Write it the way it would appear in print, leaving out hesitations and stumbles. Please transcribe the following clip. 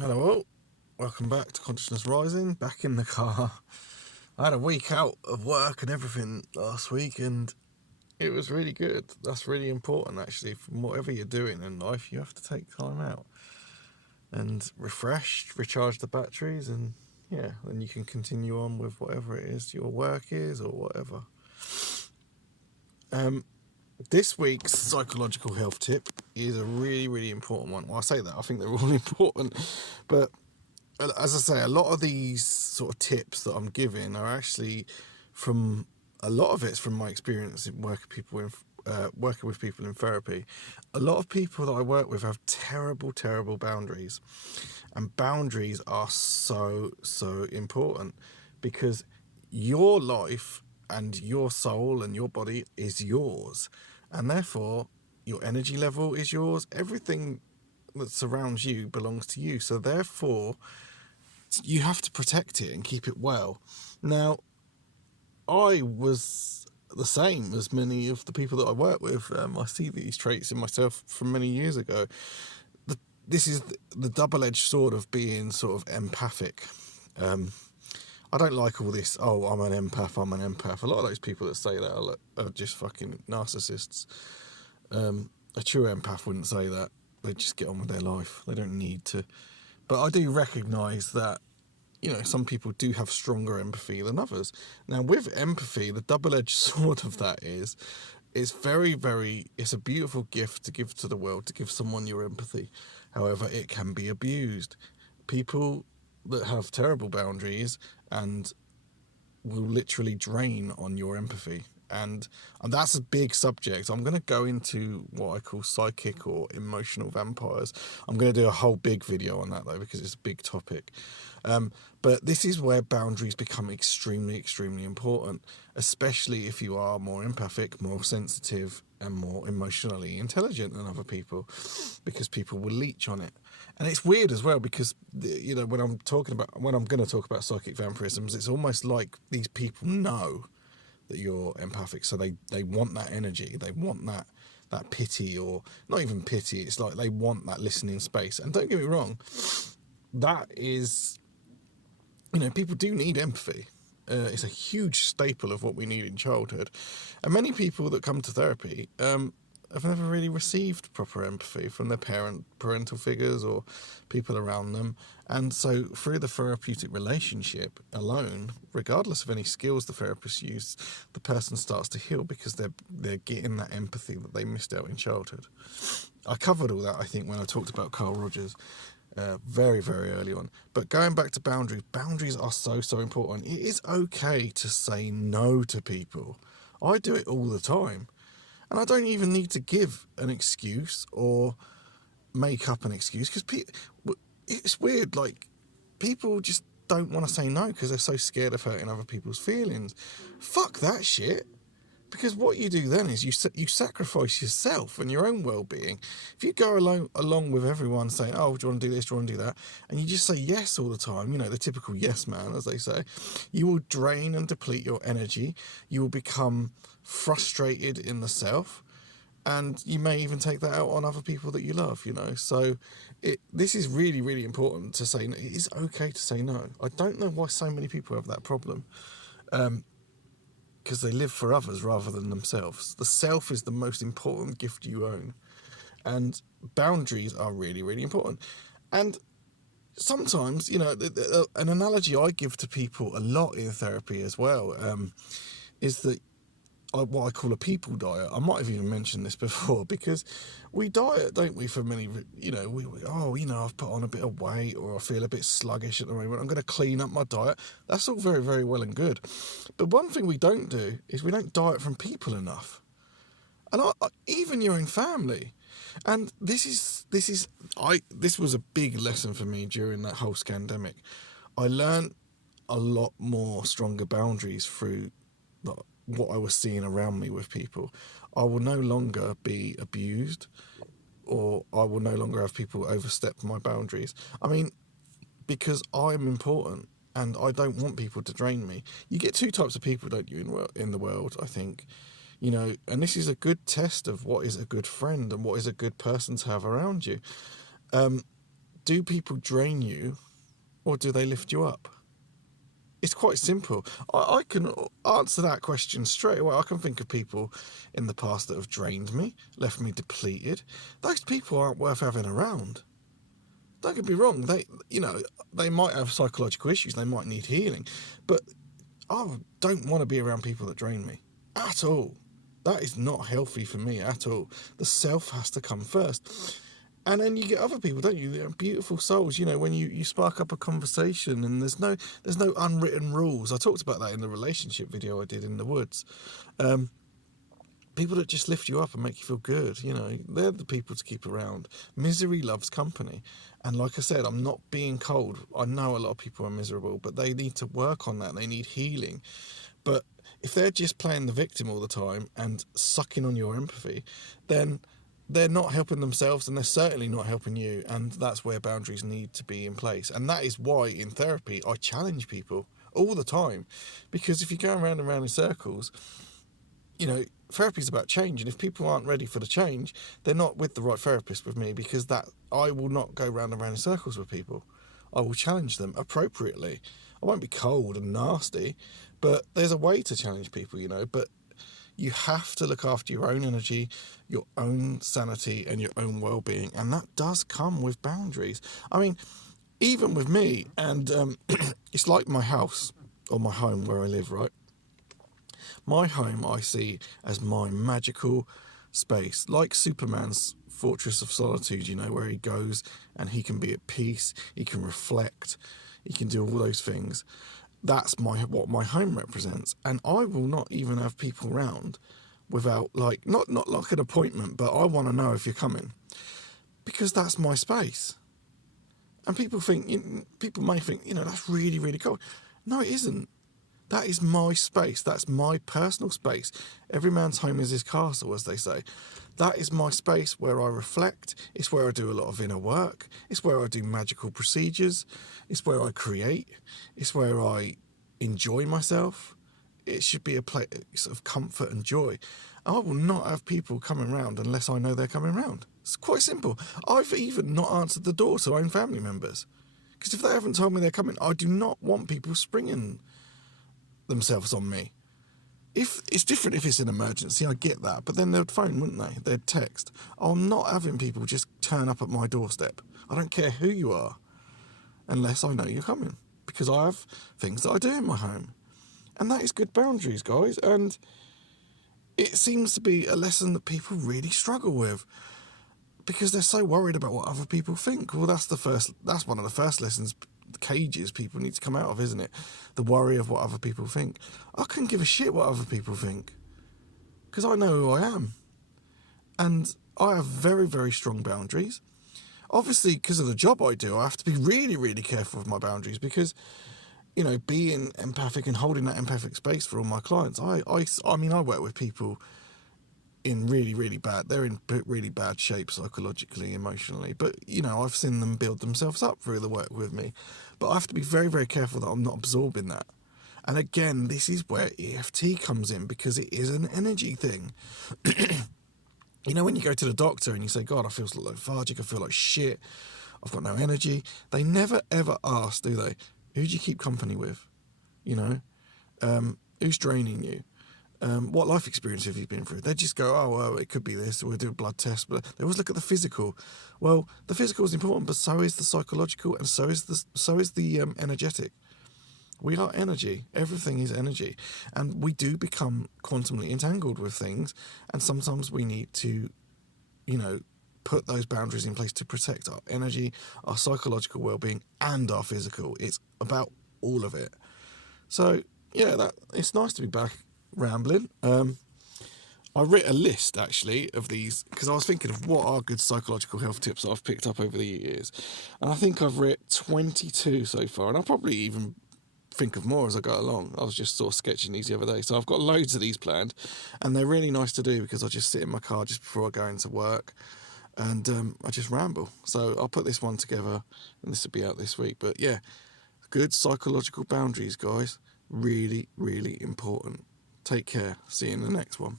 Hello, all. Welcome back to Consciousness Rising. Back in the car. I had a week out of work and everything last week, and it was really good. That's really important, actually. From whatever you're doing in life, you have to take time out and refresh, recharge the batteries, and yeah, then you can continue on with whatever it is your work is or whatever. This week's psychological health tip is a really, really important one. Well, I say that, I think they're all important, but as I say, a lot of these sort of tips that I'm giving are actually from a lot of it's from my experience in working with people in therapy. A lot of people that I work with have terrible, terrible boundaries, and boundaries are so important because your life and your soul and your body is yours, and therefore your energy level is yours. Everything that surrounds you belongs to you. So therefore, you have to protect it and keep it well. Now, I was the same as many of the people that I work with. I see these traits in myself from many years ago. This is the double-edged sword of being sort of empathic. I don't like all this, oh, I'm an empath. A lot of those people that say that are just fucking narcissists. A true empath wouldn't say that. They just get on with their life. They don't need to. But I do recognise that, some people do have stronger empathy than others. Now, with empathy, the double-edged sword of that is, it's it's a beautiful gift to give to the world, to give someone your empathy. However, it can be abused. People that have terrible boundaries and will literally drain on your empathy. And that's a big subject. I'm going to go into what I call psychic or emotional vampires. I'm going to do a whole big video on that, though, because it's a big topic. But this is where boundaries become extremely important, especially if you are more empathic, more sensitive, and more emotionally intelligent than other people, because people will leech on it. And it's weird as well because, when I'm going to talk about psychic vampirisms, it's almost like these people know that you're empathic, so they want that energy, they want that pity, or not even pity, it's like they want that listening space. And don't get me wrong, that is, people do need empathy. It's a huge staple of what we need in childhood, and many people that come to therapy have never really received proper empathy from their parental figures or people around them. And so through the therapeutic relationship alone, regardless of any skills the therapist used, the person starts to heal because they're getting that empathy that they missed out in childhood. I covered all that, I think, when I talked about Carl Rogers very, very early on. But going back to boundaries are so important. It is okay to say no to people. I do it all the time. And I don't even need to give an excuse or make up an excuse, because it's weird, like, people just don't want to say no because they're so scared of hurting other people's feelings. Fuck that shit. Because what you do then is you sacrifice yourself and your own well-being. If you go along with everyone saying, oh, do you want to do this, do you want to do that, and you just say yes all the time, the typical yes man, as they say, you will drain and deplete your energy. You will become frustrated in the self, and you may even take that out on other people that you love, So this is really, really important to say no. It is okay to say no. I don't know why so many people have that problem. Because they live for others rather than themselves. The self is the most important gift you own. And boundaries are really, really important. And sometimes, an analogy I give to people a lot in therapy as well is that what I call a people diet. I might have even mentioned this before, because we diet, don't we, for many, I've put on a bit of weight, or I feel a bit sluggish at the moment, I'm going to clean up my diet. That's all very, very well and good. But one thing we don't do is we don't diet from people enough. And even your own family. And this was a big lesson for me during that whole scandemic. I learned a lot more stronger boundaries through what I was seeing around me with people. I will no longer be abused, or I will no longer have people overstep my boundaries. I mean, because I'm important and I don't want people to drain me. You get two types of people, don't you, in the world, I think. And this is a good test of what is a good friend and what is a good person to have around you. do people drain you or do they lift you up? It's quite simple. I can answer that question straight away. I can think of people in the past that have drained me, left me depleted. Those people aren't worth having around. Don't get me wrong. They might have psychological issues. They might need healing, but I don't want to be around people that drain me at all. That is not healthy for me at all. The self has to come first. And then you get other people, don't you? They're beautiful souls, when you spark up a conversation and there's no unwritten rules. I talked about that in the relationship video I did in the woods. People that just lift you up and make you feel good, they're the people to keep around. Misery loves company. And like I said, I'm not being cold. I know a lot of people are miserable, but they need to work on that. They need healing. But if they're just playing the victim all the time and sucking on your empathy, then they're not helping themselves and they're certainly not helping you. And that's where boundaries need to be in place. And that is why in therapy, I challenge people all the time. Because if you go around and around in circles, therapy is about change, and if people aren't ready for the change, they're not with the right therapist with me, because that I will not go round and round in circles with people. I will challenge them appropriately. I won't be cold and nasty, but there's a way to challenge people, but you have to look after your own energy, your own sanity and your own well-being, and that does come with boundaries. I mean, even with me, and it's like my house or my home where I live, right? My home I see as my magical space, like Superman's Fortress of Solitude, where he goes and he can be at peace, he can reflect, he can do all those things. That's what my home represents. And I will not even have people round without, not like an appointment, but I want to know if you're coming, because that's my space. And people may think, that's really, really cold. No, it isn't. That is my space. That's my personal space. Every man's home is his castle, as they say. That is my space where I reflect. It's where I do a lot of inner work. It's where I do magical procedures. It's where I create. It's where I enjoy myself. It should be a place of comfort and joy. I will not have people coming around unless I know they're coming around. It's quite simple. I've even not answered the door to own family members, because if they haven't told me they're coming, I do not want people springing themselves on me. If it's different if it's an emergency, I get that, but then they'd phone, wouldn't they? They'd text. I'm not having people just turn up at my doorstep. I don't care who you are, unless I know you're coming, because I have things that I do in my home, and that is good boundaries, guys. And it seems to be a lesson that people really struggle with, because they're so worried about what other people think. Well, that's one of the first lessons, cages people need to come out of, isn't it? The worry of what other people think. I couldn't give a shit what other people think, because I know who I am, and I have very, very strong boundaries. Obviously, because of the job I do, I have to be really, really careful with my boundaries, because being empathic and holding that empathic space for all my clients, I work with people in really bad shape psychologically, emotionally, but I've seen them build themselves up through the work with me. But I have to be very, very careful that I'm not absorbing that. And again, this is where EFT comes in, because it is an energy thing. When you go to the doctor and you say, God, I feel lethargic, I feel like shit, I've got no energy, they never ever ask, do they, who do you keep company with? Who's draining you? What life experience have you been through? They just go, oh, well, it could be this, we'll do a blood test. But they always look at the physical. Well, the physical is important, but so is the psychological, and so is the energetic. We are energy. Everything is energy. And we do become quantumly entangled with things, and sometimes we need to, put those boundaries in place to protect our energy, our psychological well-being, and our physical. It's about all of it. So, yeah, it's nice to be back rambling. I wrote a list actually of these, because I was thinking of what are good psychological health tips that I've picked up over the years, and I think I've written 22 so far, and I'll probably even think of more as I go along. I was just sort of sketching these the other day, so I've got loads of these planned, and they're really nice to do, because I just sit in my car just before I go into work, and I just ramble. So I'll put this one together, and this will be out this week. But yeah, good psychological boundaries, guys. Really, really important. Take care. See you in the next one.